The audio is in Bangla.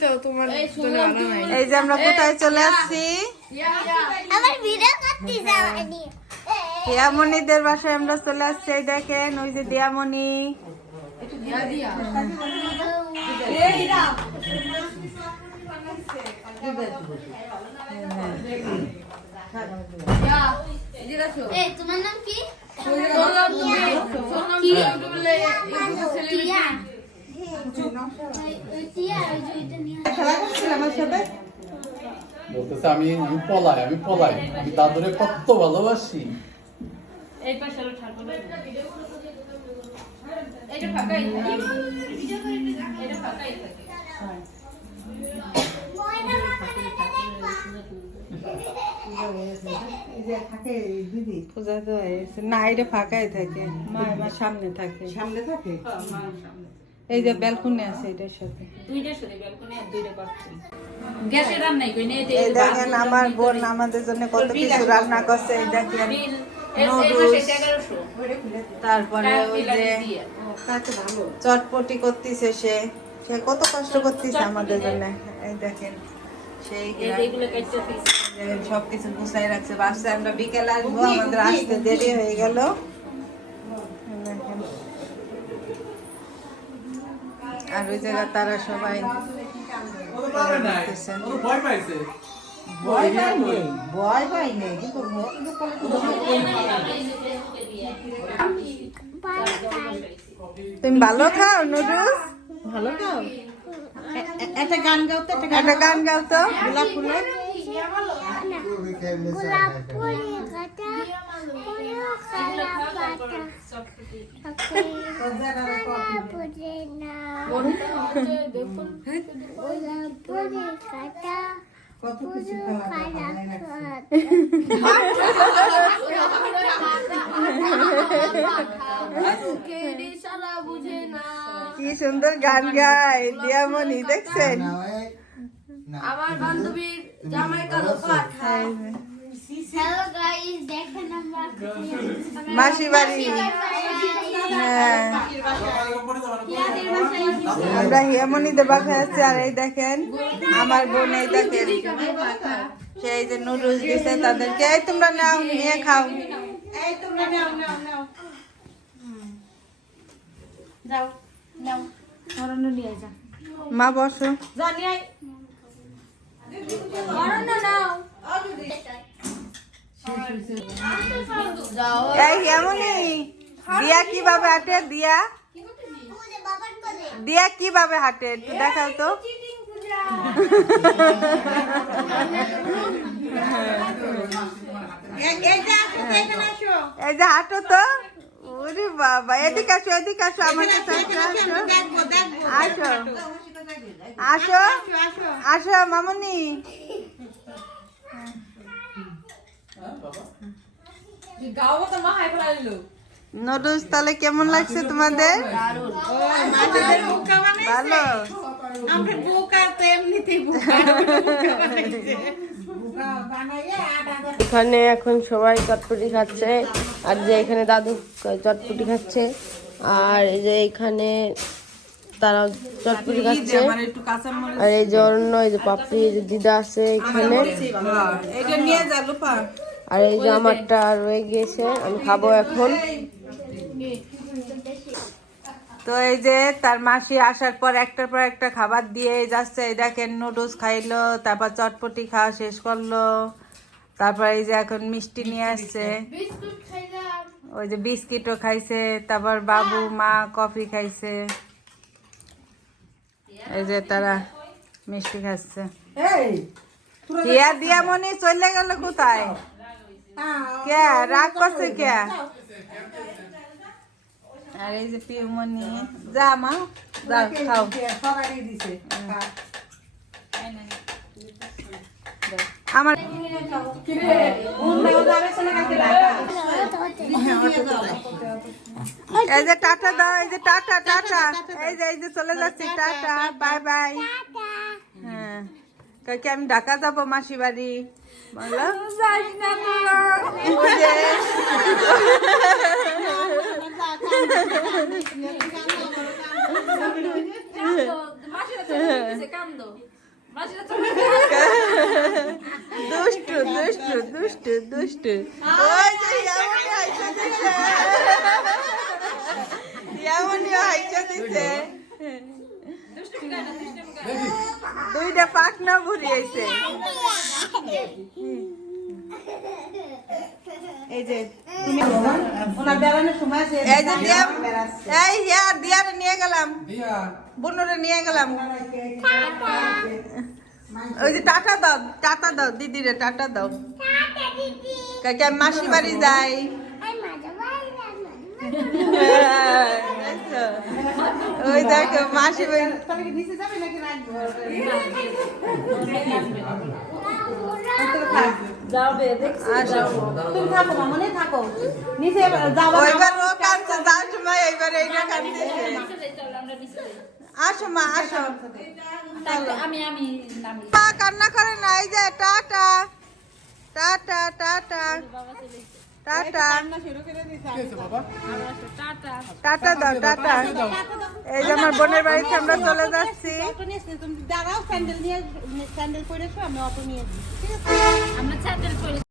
তো তোমার জন্য বানাই। এই যে আমরা কোথায় চলে আসছি, আমার ভিডিও করতেছে আমার নিয়ে। দিয়ামণিদের বাসায় আমরা চলে আসছি। এই দেখেন ওই যে দিয়ামণি, এই তোমার নাম কি? বলতেছে আমি পলাই আমি দাদুরে কত ভালোবাসি। পূজা তো হয়েছে না, এটা ফাঁকাই থাকে, মা আমার সামনে থাকে। এই যে ব্যালকনি আছে এটার সাথে। এই দেখেন আমার বোন আমাদের জন্য কত কিছু রান্না করছে। এই দেখেন নুডলস, তারপরে ওই যে চটপটি করতেছে, সে কত কষ্ট করতেছে আমাদের জন্য। এই দেখেন সেই সবকিছু গুছাই রাখছে। বাসে আমরা বিকেলে আসবো, আমাদের আসতে দেরি হয়ে গেল। আর ওই জায়গায় তারা সবাই তুমি ভালো খাও নুডলস? ভালো খাও? একটা গান গাও তো, একটা গান গাও তো। গোলাপ ফুলের গোলাপ ফুলের কাটা পুরো কালা পাতা পুরে না গোলাপ ফুলের কাটা কত কিছু কি সুন্দর গান গায় দিয়ামণি, দেখছেন? আমার বান্ধবীর জামাই কালো পাঠায়। হ্যালো গাইস, দেখেন আমরা মাসি বাড়ি। হ্যাঁ, আমরা হিয়ামণিদের বাসায় আছি। আর এই দেখেন আমার বোন, এই দেখেন সেই যে নুডলস দিছে তাদেরকে। এই তোমরা নাও, নিয়ে খাও। মা বসো। এই হিয়ামণি, দিয়া কিভাবে হাঁটে? দিয়া কিভাবে হাঁটে একটু দেখাও তো। এই যে হাঁটো তো। ওরে বাবা, এদিকে আসো, এদিকে আসো, আমার কাছে আসো, আসো আসো মামনি। নুডলস তাহলে কেমন লাগছে তোমাদের? ভালো। এখানে এখন সবাই চটপটি খাচ্ছে, আর যে এখানে দাদু চটপটি খাচ্ছে, আর এই যে এখানে তারা চটপটি খাচ্ছে, আর এই যে অন্য এই যে পাপড়ি দিদা আছে এখানে, আর এই যে আমারটা রয়ে গিয়েছে, আমি খাবো এখন। তো এই যে তার মাসি আসার পর একটার পর একটা খাবার দিয়ে যাচ্ছে। এই দেখেন নুডলস খাইলো, তারপর চটপটি খাওয়া শেষ করলো, তারপর এই যে এখন মিষ্টি নিয়ে আসছে, ওই যে বিস্কিটও খাইছে, তারপর বাবু মা কফি খাইছে। এই যে তারা মিষ্টি খাচ্ছে। দিয়া দিয়ামণি চলে গেল কোথায়? কে রাগ করছে কে? আর এই যে পিউমনি, যা মা যা খাও। আমার এই যে টাটা দাও, এই যে টাটা টাটা, এই যে চলে যাচ্ছি, টাটা বাই বাই। হ্যাঁ, কালকে আমি ঢাকা যাবো মাসি বাড়ি। বলো দুষ্টু দুষ্টু দুষ্টু দুষ্টু ওই যে ইয়ামনি হাইসা দিছে ইয়ামনি হাইসা দিছে দুইটা পাখনা ভরি আইছে এই যে তুমি ওনার বেড়ানোর সময় আছে এই যে এই ইয়া দিয়ারে নিয়ে গেলাম বুনুরে নিয়ে গেলাম ওই যে টাটা দাও দিদিরে টাটা দাও কাকে মাসি বাড়ি যাই ওই দেখো মাসি বাড়ি ওইবার ও কাঁদছে যাওয়ার সময় এইবার এইটা কাঁদতেছে আসো মা আসো মা কান্না করে না এই যে tata tata tata tata tata দাও টাটা এই যে আমার বোনের বাড়িতে আমরা চলে যাচ্ছি দাঁড়াও স্যান্ডেল নিয়ে স্যান্ডেল পরে আমি অটো নিয়ে